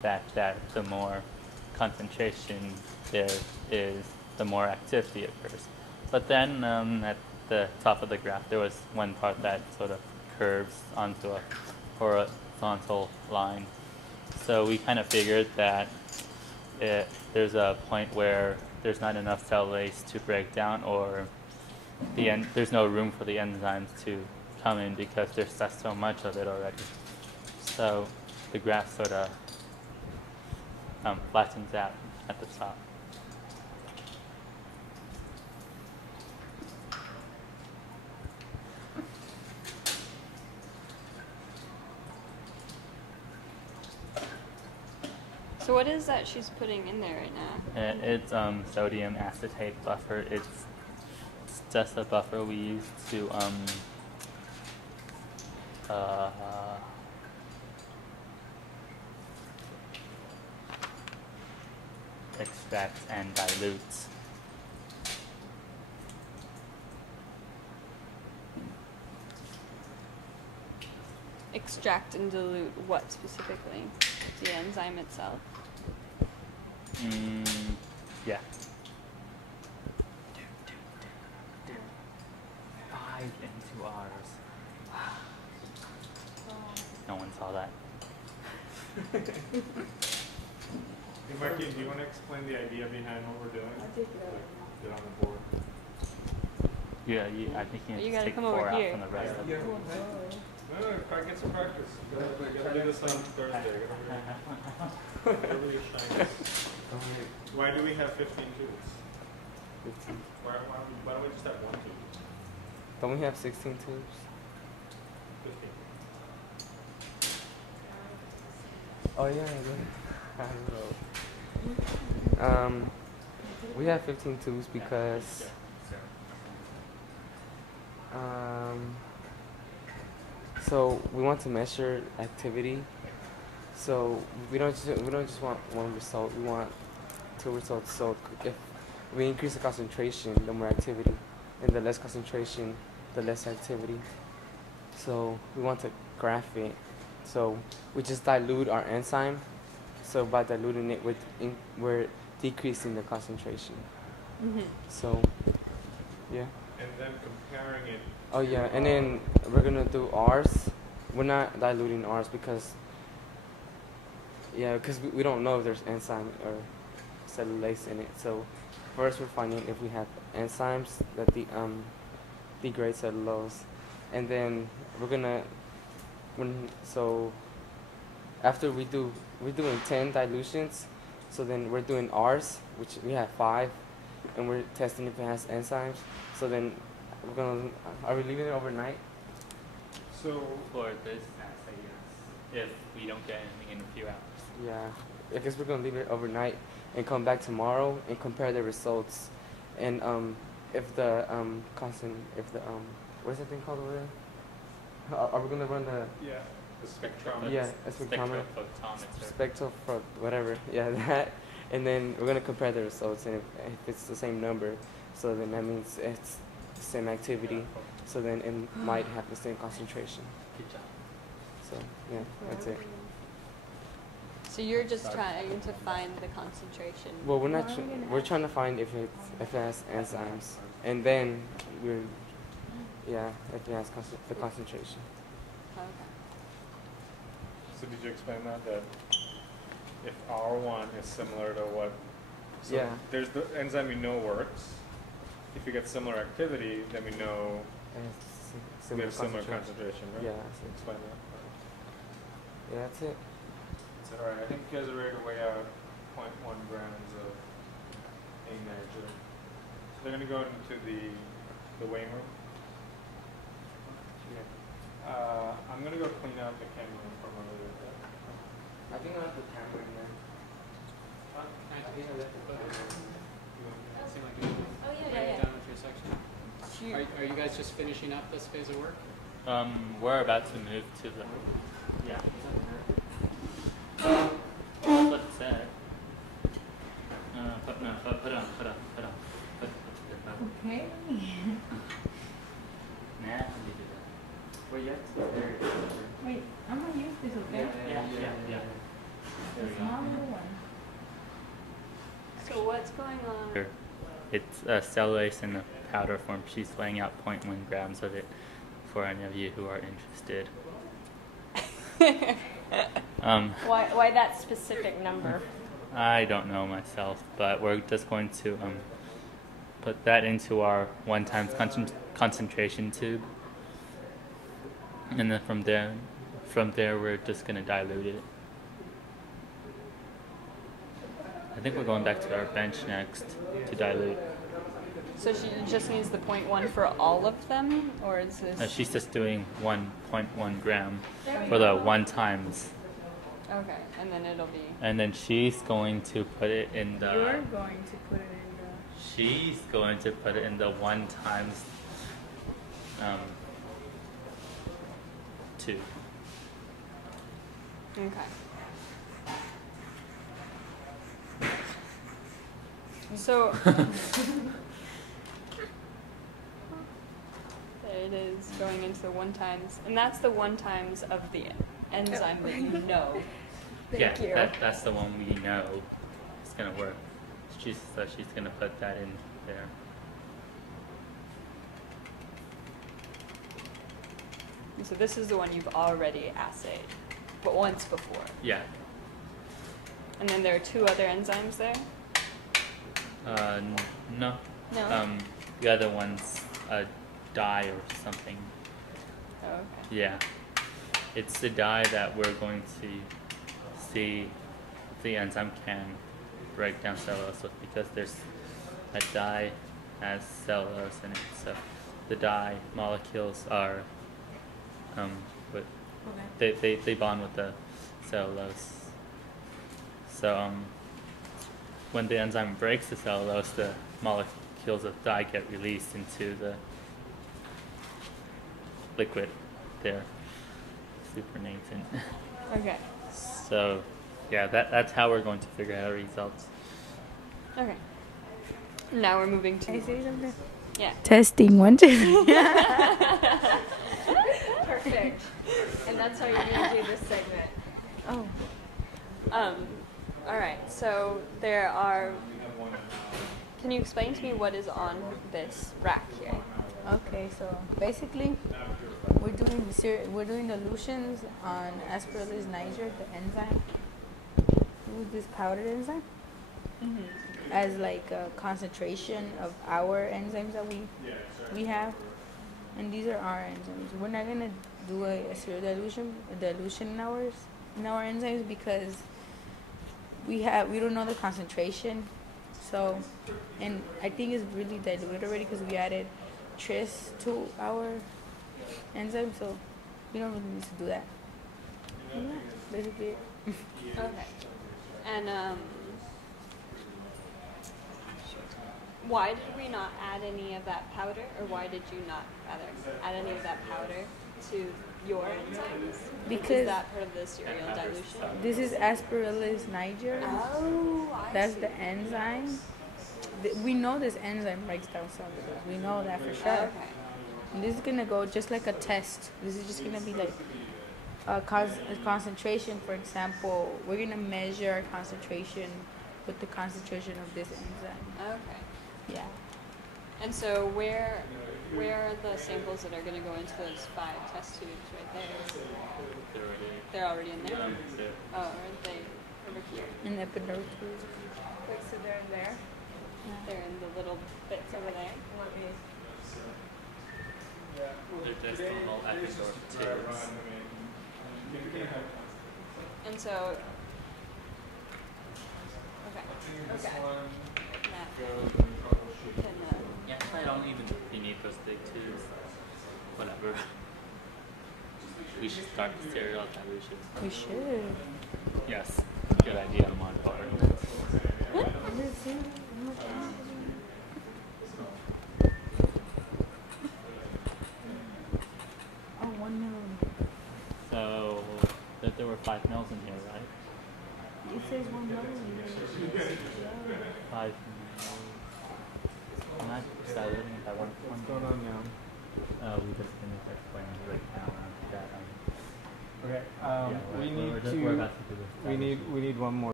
fact that the more concentration there is, the more activity occurs. But then at the top of the graph, there was one part that sort of curves onto a horizontal line. So we kind of figured that there's a point where there's not enough cell lace to break down, or there's no room for the enzymes to come in because there's just so much of it already. So the graph sort of flattens out at the top. So what is that she's putting in there right now? It's sodium acetate buffer. It's just a buffer we use to extract and dilute. Extract and dilute what specifically? The enzyme itself? Yeah. 5 into ours. No one saw that. Hey Martin, do you want to explain the idea behind what we're doing? I'll take it out. Get on the board. Yeah, I think you You need to gotta take come 4 over out here. from the rest of it. No, get some practice. Gotta do this on Thursday. Whatever your shine is. Why do we have 15 tubes? 15. Why don't we just have one tube? Don't we have 16 tubes? 15. Oh yeah, I don't know. We have 15 tubes because so we want to measure activity. So we don't just want one result. We want 2 results. So if we increase the concentration, the more activity, and the less concentration, the less activity. So we want to graph it. So we just dilute our enzyme. So by diluting it, we're decreasing the concentration. Mm-hmm. So yeah. And then comparing it. Oh yeah, and then we're gonna do ours. We're not diluting ours because we don't know if there's enzyme or cellulase in it. So first we're finding if we have enzymes that degrade cellulose, and then we're gonna after we're doing 10 dilutions, so then we're doing ours, which we have 5, and we're testing if it has enzymes. So then are we leaving it overnight? So For this assay, yes. If we don't get anything in a few hours. Yeah, I guess we're gonna leave it overnight and come back tomorrow and compare the results, and if the what is that thing called over there? Are we gonna run the the spectrometer. yeah a spectrometer, Spectrophotometer. whatever, yeah, that, and then we're gonna compare the results, and if it's the same number, so then that means it's the same activity, so then it might have the same concentration. Good job. So yeah, that's it. So you're just trying to find the concentration. Well, we're not. We're trying to find if it has enzymes, and then if it has the concentration. Okay. So did you explain that if R1 is similar to what? So Yeah. There's the enzyme we know works. If you get similar activity, then we know we have similar concentration, right? Yeah. So explain that. Yeah, that's it. So, all right, I think you guys are ready to weigh out 0.1 grams of A negative. So they're going to go into the weighing room. I'm going to go clean out the camera room from earlier. I think I left the camera in there. I think I left the camera. Seem like you done with your section. Are you guys just finishing up this phase of work? We're about to move to the. Yeah. That's what it said. Put on. Okay. Nah, let me do that. Well, yeah. Wait, I'm gonna use this, okay? Yeah. It's not So what's going on? It's cellulase in a powder form. She's weighing out 0.1 grams of it for any of you who are interested. Why that specific number? I don't know myself, but we're just going to put that into our 1 times concentration tube, and then from there we're just going to dilute it. I think we're going back to our bench next to dilute. So she just needs the 0.1 for all of them, or is this? She's just doing 1.1 gram for the 1 times. Okay, and then it'll be. And then she's going to put it in the. You're going to put it in the. She's going to put it in the 1 times 2. Okay. So there it is, going into the 1 times, and that's the 1 times of the enzyme that you know. Thank you. That's the one we know is gonna work. She's gonna put that in there. And so this is the one you've already assayed, but once before. Yeah. And then there are 2 other enzymes there? No. No? The other one's a dye or something. Oh, okay. Yeah. It's the dye that we're going to see if the enzyme can break down cellulose with, because there's a dye has cellulose in it. So the dye molecules are they bond with the cellulose. So when the enzyme breaks the cellulose, the molecules of dye get released into the liquid there, supernatant. Okay. So, yeah, that's how we're going to figure out our results. Okay. Now we're moving Can I to. say something? Yeah. Testing 1, 2. Perfect. And that's how you're going to do this segment. Oh. All right. So there are. Can you explain to me what is on this rack here? Okay, so basically, we're doing dilutions on Aspergillus niger, the enzyme, with this powdered enzyme, as like a concentration of our enzymes that we have, and these are our enzymes. We're not gonna do a serial dilution in our enzymes, because we don't know the concentration. So, and I think it's really diluted already because we added tris to our enzyme, so we don't really need to do that. Yeah, basically it. Okay. And why did we not add any of that powder, or why did you not add any of that powder to your enzymes? Because is that part of the serial dilution? This is Aspergillus niger. Oh, That's the enzyme. We know this enzyme breaks down cellulose. We know that for sure. Okay. And this is gonna go just like a test. This is just gonna be like a concentration. For example, we're gonna measure our concentration with the concentration of this enzyme. Okay. Yeah. And so where are the samples that are going to go into those 5 test tubes right there? They're already in there? Oh, are they over here? In the epidermal tubes. Wait, so they're in there? Yeah. They're in the little bits over there? They're just little episode tubes. And so, okay. That can, Yeah, I don't even think you need those big tubes. Whatever. We should start the serial dilution. We should. Yes, good idea on my part. Oh, 1 milliliter. So, there were 5 mils in here, right? It says 1 milliliter. 5 mils. I'm not diluting it by 1. What's going on now? We just finished explaining right now that. Okay. Yeah, We we're need just- we're about to do this. We need one more.